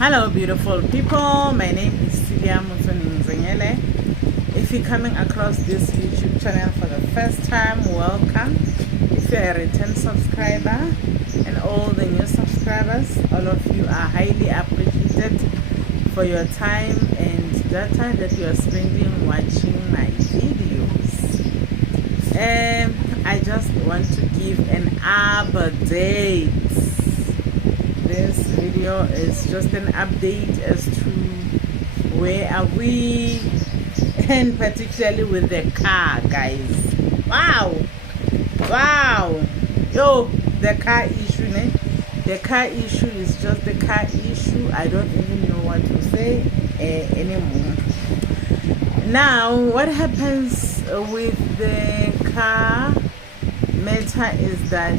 Hello beautiful people, my name is Celia Mutsoningzengele. If you're coming across this YouTube channel for the first time, welcome. If you're a return subscriber and all the new subscribers, all of you are highly appreciated for your time and data that you are spending watching my videos. I just want to give an update. This video is just an update as to where are we, and particularly with the car, guys. Wow, yo, the car issue, ne? The car issue is just the car issue. I don't even know what to say anymore. Now what happens with the car matter is that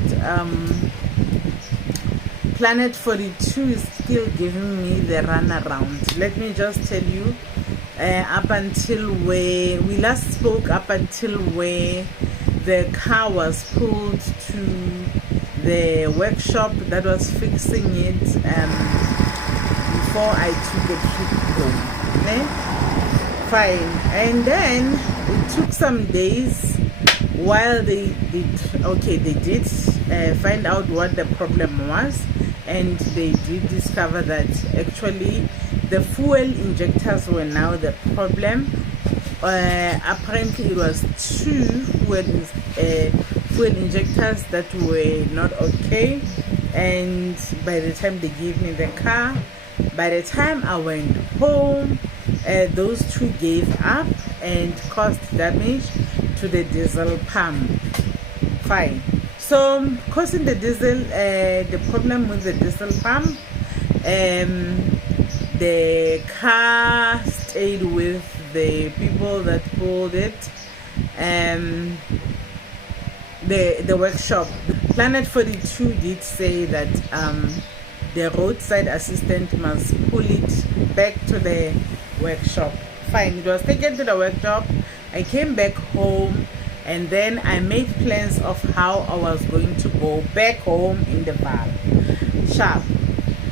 Planet 42 is still giving me the runaround. Let me just tell you, up until where we last spoke, up until where the car was pulled to the workshop that was fixing it before I took a trip home. Fine. And then it took some days while they did find out what the problem was, and they did discover that actually the fuel injectors were now the problem. Apparently it was two fuel injectors that were not okay, and by the time they gave me the car, by the time I went home, those two gave up and caused damage to the diesel pump. Fine. So causing the diesel, the problem with the diesel pump, the car stayed with the people that pulled it, the workshop. Planet 42 did say that the roadside assistant must pull it back to the workshop. Fine, it was taken to the workshop. I came back home, and then I made plans of how I was going to go back home in the van. Sharp.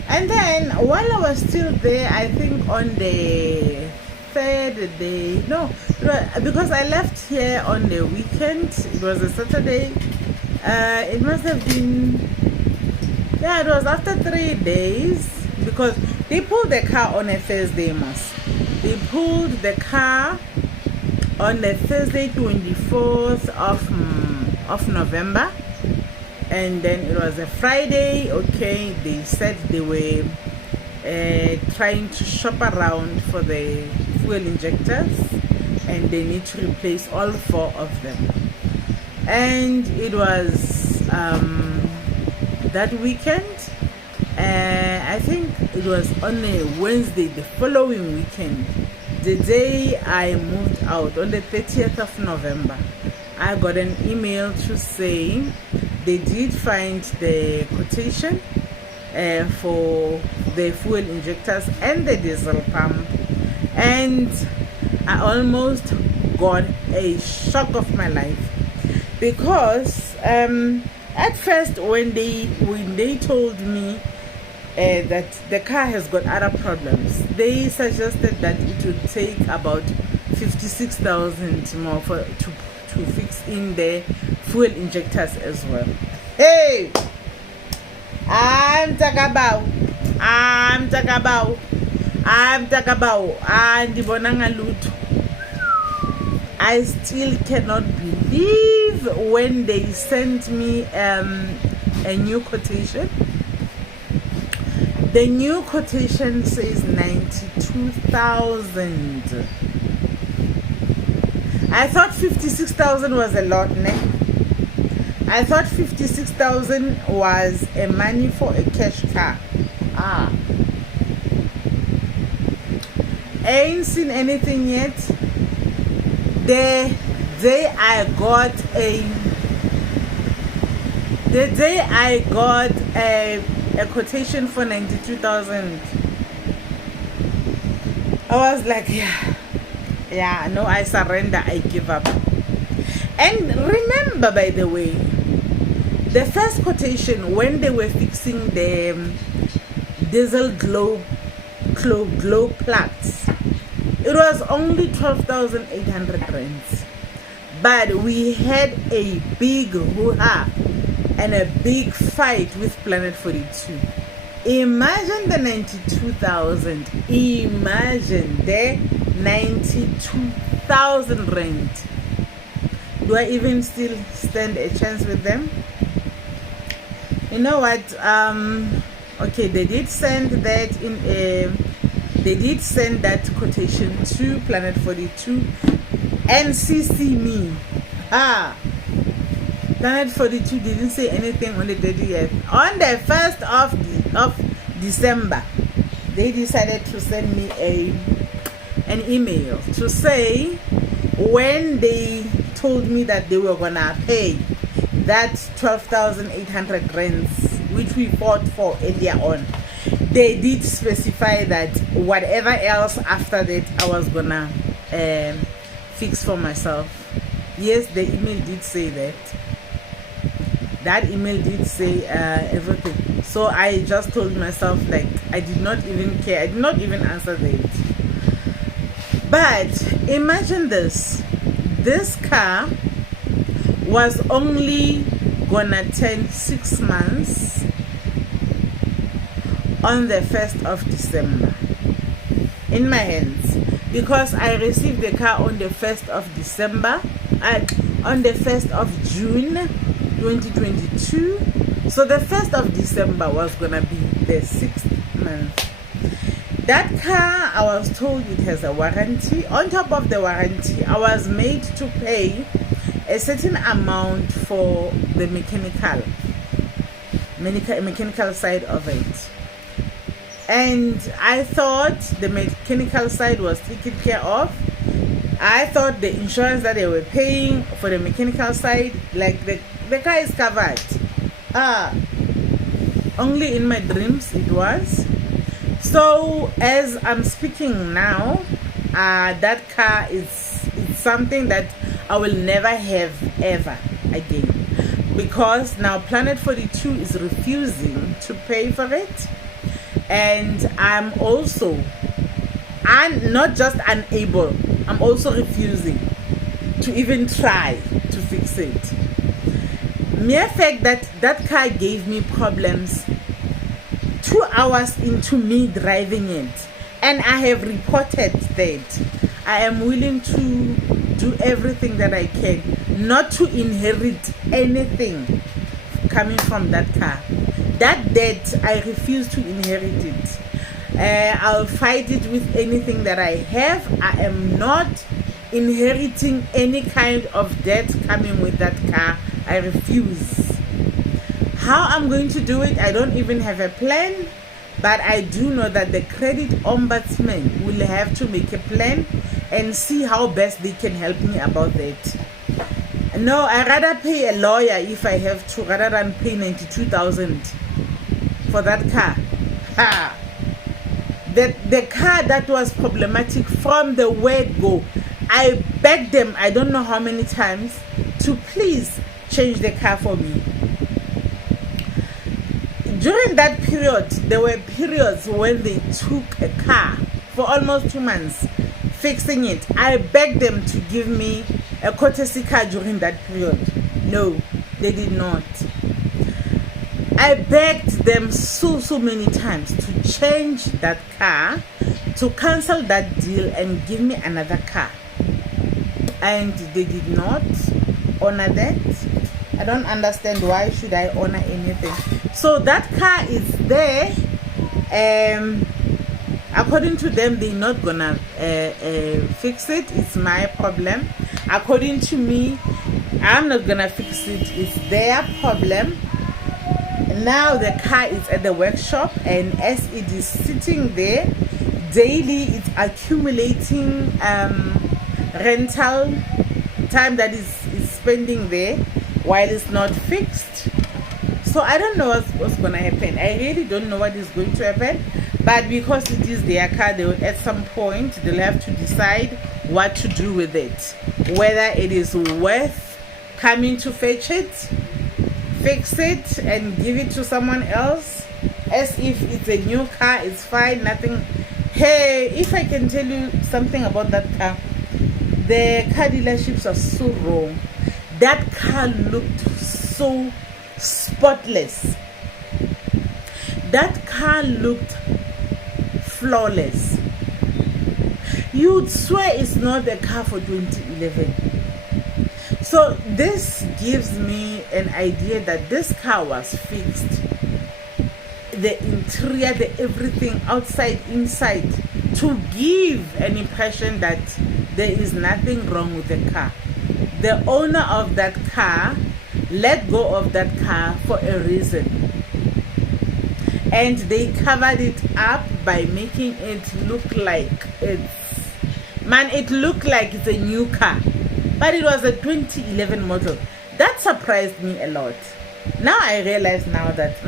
And then while I was still there, I think on the third day, no, because I left here on the weekend, it was a Saturday, it must have been, yeah, it was after 3 days, because they pulled the car on a Thursday, they pulled the car on the Thursday 24th of November, and then it was a Friday. Okay, they said they were trying to shop around for the fuel injectors, and they need to replace all 4 of them. And it was that weekend, I think it was on a Wednesday, the following weekend, the day I moved out, on the 30th of November, I got an email to say they did find the quotation for the fuel injectors and the diesel pump, and I almost got a shock of my life, because at first when they told me that the car has got other problems, they suggested that it would take about 56,000 more to fix in the fuel injectors as well. Hey, I'm talking about I still cannot believe when they sent me a new quotation. The new quotation says 92,000. I thought 56,000 was a lot, ne? I thought 56,000 was a money for a cash car. I ain't seen anything yet. The day I got a quotation for 92,000, I was like, yeah, no, I surrender, I give up. And remember, by the way, the first quotation when they were fixing the diesel globe glow plugs. It was only 12,800 rands. But we had a big hoo-ha and a big fight with Planet 42. Imagine the 92,000. Imagine the 92,000 rand. Do I even still stand a chance with them? You know what? Okay, they did send that they did send that quotation to Planet 42 and CC me. Planet 42 didn't say anything on the 30th. On the 1st of December, they decided to send me an email to say when they told me that they were gonna pay that 12,800 rands, which we fought for earlier on. They did specify that whatever else after that I was gonna fix for myself. Yes, the email did say that. That email did say everything. So I just told myself, like, I did not even care. I did not even answer that. But imagine this. This car was only gonna turn 6 months on the 1st of December in my hands, because I received the car on the 1st of December on the 1st of June 2022. So the 1st of December was gonna be the 6th month. That car, I was told it has a warranty. On top of the warranty, I was made to pay a certain amount for the mechanical side of it. And I thought the mechanical side was taken care of. I thought the insurance that they were paying for the mechanical side, like the car is covered. Only in my dreams it was. So as I'm speaking now, that car is something that I will never have ever again, because now Planet 42 is refusing to pay for it, and I'm not just unable, I'm also refusing to even try to fix it. Mere fact that that car gave me problems 2 hours into me driving it, and I have reported that. I am willing to do everything that I can not to inherit anything coming from that car. That debt, I refuse to inherit it. I'll fight it with anything that I have. I am not inheriting any kind of debt coming with that car. I refuse. How I'm going to do it, I don't even have a plan, but I do know that the credit ombudsman will have to make a plan and see how best they can help me about that. No, I rather pay a lawyer if I have to, rather than pay 92,000 for that car. The car that was problematic from the word go. I begged them, I don't know how many times, to please change the car for me. During that period, there were periods when they took a car for almost 2 months fixing it. I begged them to give me a courtesy car during that period. No, they did not. I begged them so many times to change that car, to cancel that deal and give me another car, and they did not honor that. I don't understand, why should I honor anything? So that car is there. According to them, they're not gonna fix it. It's my problem. According to me, I'm not gonna fix it. It's their problem. Now the car is at the workshop, and as it is sitting there daily, it's accumulating rental time that is spending there while it's not fixed. So I don't know what's gonna happen. I really don't know what is going to happen, but because it is their car, they will, at some point they'll have to decide what to do with it, whether it is worth coming to fetch it, fix it and give it to someone else, as if it's a new car, it's fine, nothing Hey, if I can tell you something about that car, the car dealerships are so wrong. That car looked so spotless. That car looked flawless. You'd swear it's not a car for 2011. So this gives me an idea that this car was fixed. The interior, the everything, outside, inside, to give an impression that there is nothing wrong with the car. The owner of that car let go of that car for a reason, and they covered it up by making it look like it looked like it's a new car, but it was a 2011 model. That surprised me a lot. Now I realize now that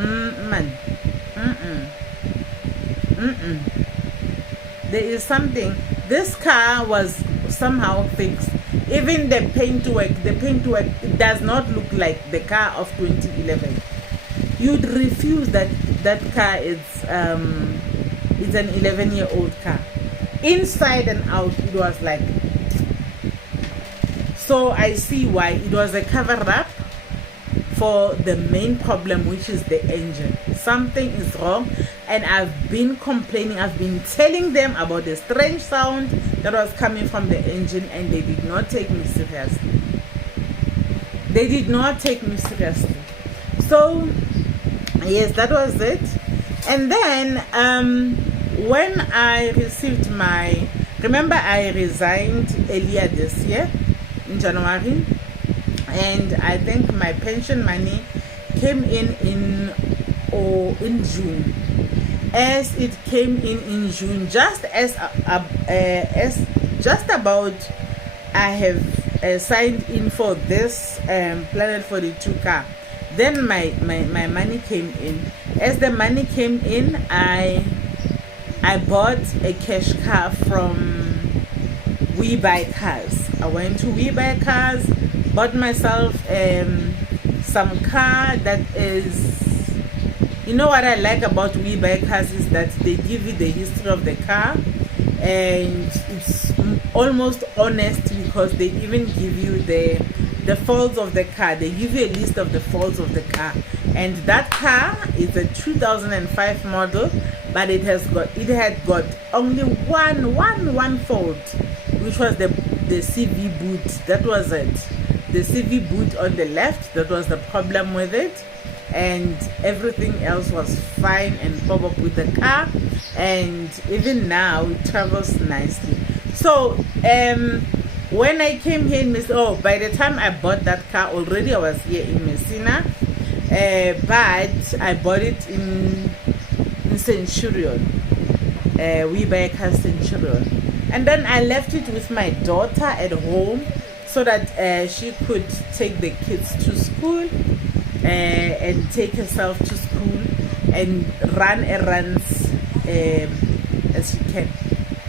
there is something. This car was somehow fixed. Even the paintwork does not look like the car of 2011. You'd refuse that car is it's an 11-year-old car. Inside and out, it was like. So I see why it was a cover-up for the main problem, which is the engine. Something is wrong, and I've been complaining. I've been telling them about the strange sound that was coming from the engine, and they did not take me seriously. They did not take me seriously. So yes, that was it. And then when I received remember I resigned earlier this year in January, and I think my pension money came in June. As it came in June, just about I have signed in for this Planet 42 car. Then my money came in. As the money came in, I bought a cash car from We Buy Cars. I went to We Buy Cars, bought myself some car that is. You know what I like about We Buy Cars is that they give you the history of the car, and it's almost honest because they even give you the faults of the car. They give you a list of the faults of the car, and that car is a 2005 model, but it had got only one fault, which was the CV boot. That was it. The CV boot on the left, that was the problem with it, and everything else was fine and pop up with the car, and even now it travels nicely. So when I came here in Messina, by the time I bought that car, already I was here in Messina, but I bought it in Centurion. We buy a car Centurion, and then I left it with my daughter at home so that she could take the kids to school and take herself to school and run errands as she can.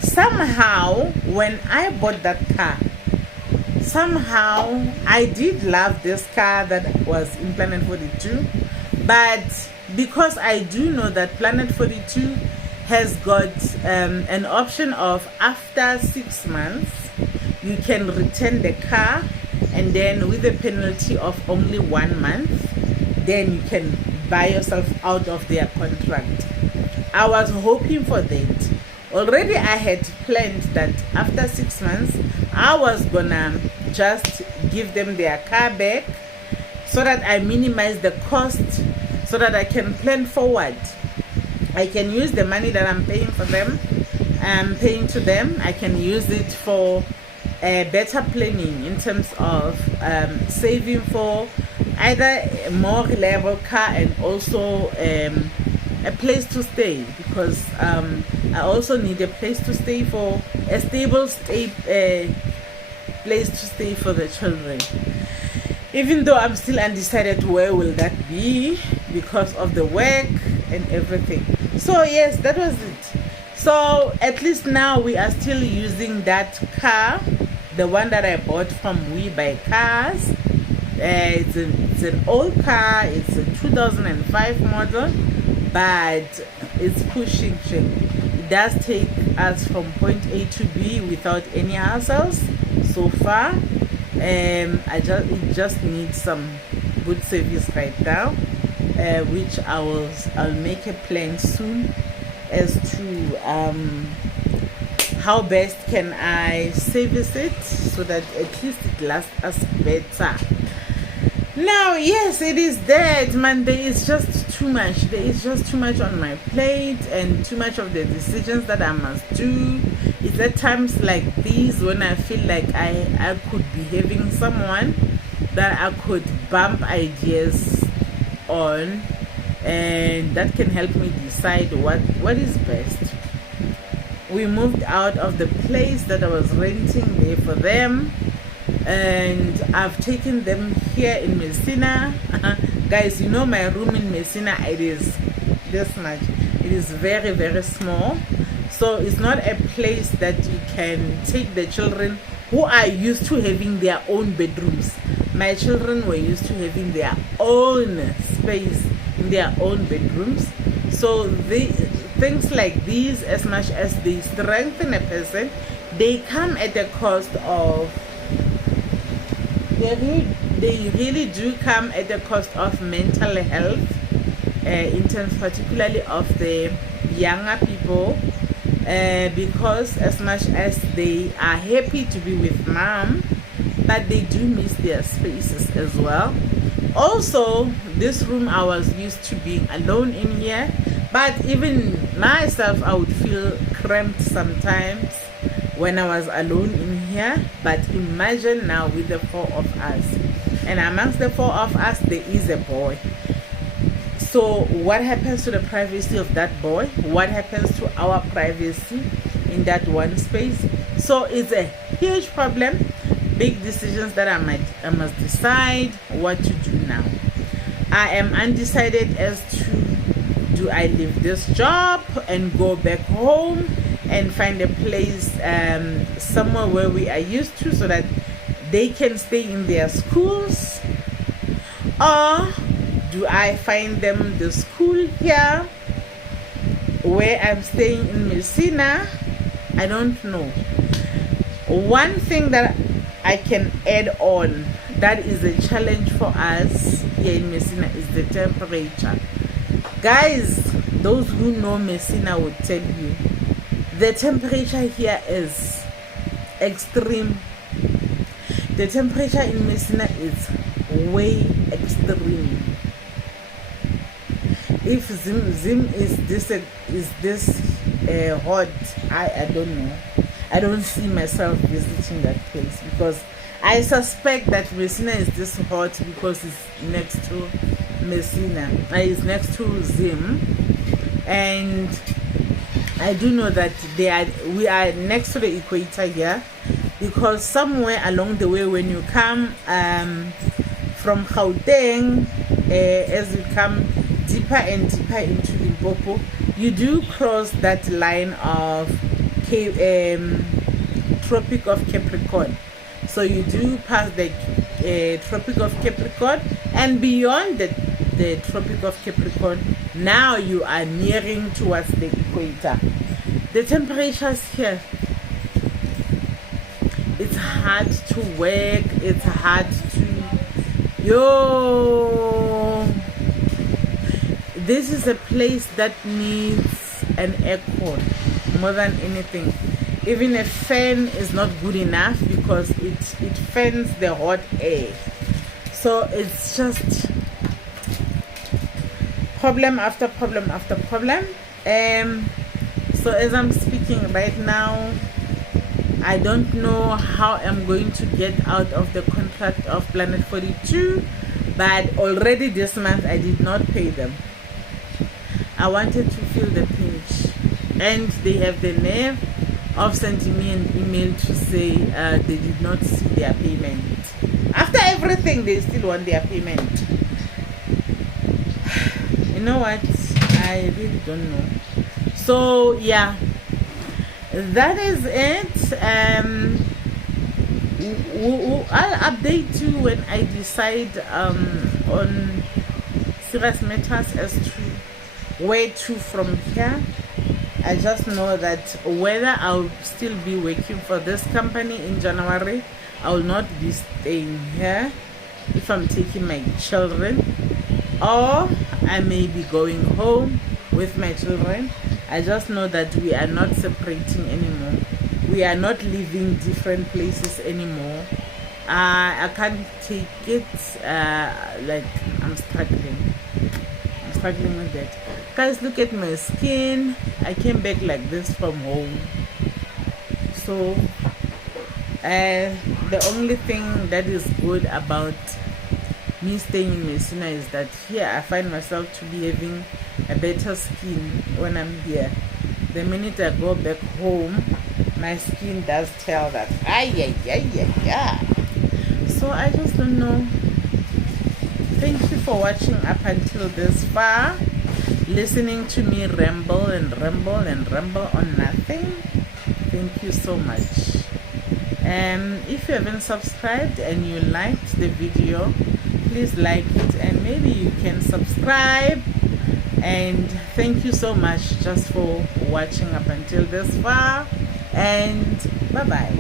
Somehow, when I bought that car, I did love this car that was in Planet 42, but because I do know that Planet 42 has got an option of after 6 months you can return the car, and then with a penalty of only 1 month, then you can buy yourself out of their contract. I was hoping for that. Already I had planned that after 6 months I was gonna just give them their car back so that I minimize the cost, so that I can plan forward. I can use the money that I'm paying to them. I can use it for better planning in terms of saving for either a more reliable car and also a place to stay, because I also need a place to stay, for a stable place to stay for the children, even though I'm still undecided where will that be because of the work and everything. So yes, that was it. So at least now we are still using that car, the one that I bought from We Buy Cars. It's an old car. It's a 2005 model, but it's pushing. does take us from point A to B without any hassles so far. It just needs some good service right now, which I'll make a plan soon as to how best can I service it so that at least it lasts us better. Now, yes, it is that Monday is just too much. There is just too much on my plate and too much of the decisions that I must do. It's at times like these when I feel like I could be having someone that I could bump ideas on, and that can help me decide what is best. We moved out of the place that I was renting there for them, and I've taken them here in Messina. Guys, you know my room in Messina, it is this much. It is very, very small, so it's not a place that you can take the children who are used to having their own bedrooms. My children were used to having their own space in their own bedrooms. So things like these, as much as they strengthen a person, they come at the cost of, they really do come at the cost of mental health, in terms particularly of the younger people, because as much as they are happy to be with mom, but they do miss their spaces as well. Also, this room, I was used to being alone in here, but even myself, I would feel cramped sometimes when I was alone in here. But imagine now with the 4 of us, and amongst the 4 of us there is a boy. So what happens to the privacy of that boy? What happens to our privacy in that one space? So it's a huge problem. Big decisions that I must decide what to do now. I am undecided as to, do I leave this job and go back home and find a place somewhere where we are used to so that they can stay in their schools, or do I find them the school here where I'm staying in Messina? I don't know. One thing that I can add on that is a challenge for us here in Messina is the temperature. Guys, those who know Messina would tell you the temperature here is extreme. The temperature in Messina is way extreme. If Zim is this hot, I don't know. I don't see myself visiting that place, because I suspect that Messina is this hot because it's next to Messina. It's next to Zim, and I do know that we are next to the equator here, because somewhere along the way when you come from Gauteng, as you come deeper and deeper into Limpopo, you do cross that line of Tropic of Capricorn. So you do pass the Tropic of Capricorn, and beyond the Tropic of Capricorn, now you are nearing towards the equator. The temperatures here, it's hard to work, it's hard to this is a place that needs an aircon more than anything. Even a fan is not good enough because it fans the hot air. So it's just problem after problem after problem. So as I'm speaking right now, I don't know how I'm going to get out of the contract of Planet 42, but already this month I did not pay them. I wanted to feel the pinch, and they have the nerve of sending me an email to say they did not see their payment. After everything, they still want their payment. You know what? I really don't know. So yeah, that is it. I'll update you when I decide on serious matters as to where to from here. I just know that whether I'll still be working for this company in January, I will not be staying here if I'm taking my children, or I may be going home with my children. I just know that we are not separating anymore. We are not living different places anymore. I can't take it. Like, I'm struggling with that. Guys, look at my skin. I came back like this from home. So the only thing that is good about me staying in Messina is that here I find myself to be having a better skin when I'm here. The minute I go back home, my skin does tell that so I just don't know. Thank you for watching up until this far, listening to me ramble and ramble and ramble on nothing. Thank you so much. If you haven't subscribed and you liked the video, please like it and maybe you can subscribe. And thank you so much just for watching up until this far, and bye bye.